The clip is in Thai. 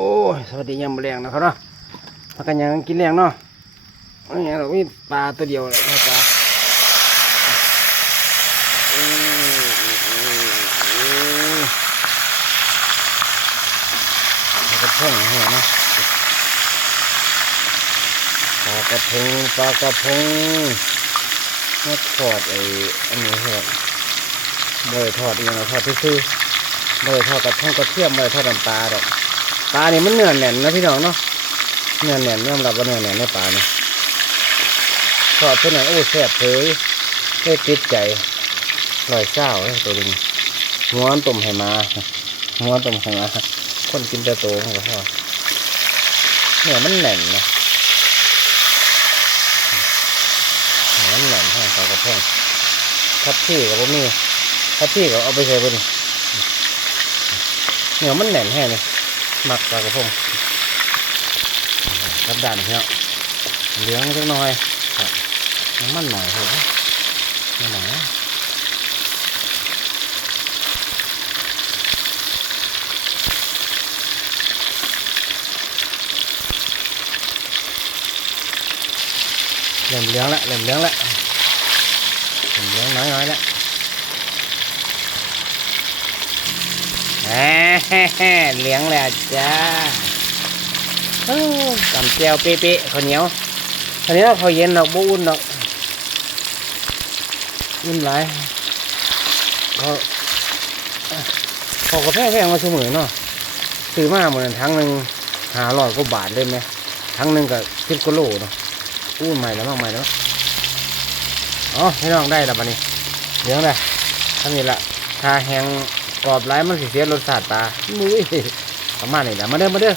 โอ้ยสวัสดียามแรงนะครับเนาะพักกันยังกินแรงเนาะนี่เรามีปลาตัวเดียวเลยปลาปลากระพงเหี้ยเนาะปลากระพงปลากระพงมาทอดไอ้อันนี้เหรอบ่ได้ทอดอีกอย่างทอดซื่อๆบ่ได้ทอดกระทงกระเทียมบ่ได้ทอดน้ำปลาดอก ปลาเนี่ยมันเนื้อแน่นนะพี่น้องเนาะเนื้อแน่นยอมรับว่าเนื้อแน่นในปลาเนี่ยทอดเท่าไรโอ้แซ่บเผยได้ติดใจลอยเศร้าเลยตัวนึงหัวมันต้มให้มาหัวต้มให้มาคนกินแต่โตมันก็พอเนื้อมันแน่นนะเนื้อมันแน่นให้ปลากระเพงทับที่กับพวกนี้ทับที่ก็เอาไปใส่บนเนื้อมันแน่นแห้เลย หมักปลากระพงรับด่านเนาะเหลืองสักหน่อยครับน้ำมันหน่อยเถอะน้ำหน่อยนะเริ่มเหลืองละเริ่มเหลืองละเริ่มเหลืองน้อยๆละแหม เหลืองแล้วจ้าตำเจียวเป๊ะๆข้าวเหนียวข้าวเหนียวข้าวเย็นดอกบ่อุ่นดอกอุ่นหลายเขาเขาก็แพงๆมาเสมอเนาะซื้อมาเหมือนทั้งหนึ่งหาร้อยกว่าบาทเลยไหมทั้งหนึ่งก็สิบกิโลเนาะอู้ใหม่แล้วมากใหม่แล้วอ๋อให้น้องได้แล้วบัดนี้เดี๋ยวนะท่านี้ละถ้าแห้ง กรอบไรมันสิเสียรสชาติตามุ้ยประมาณนี้แหละมาเด้อมาเด้อ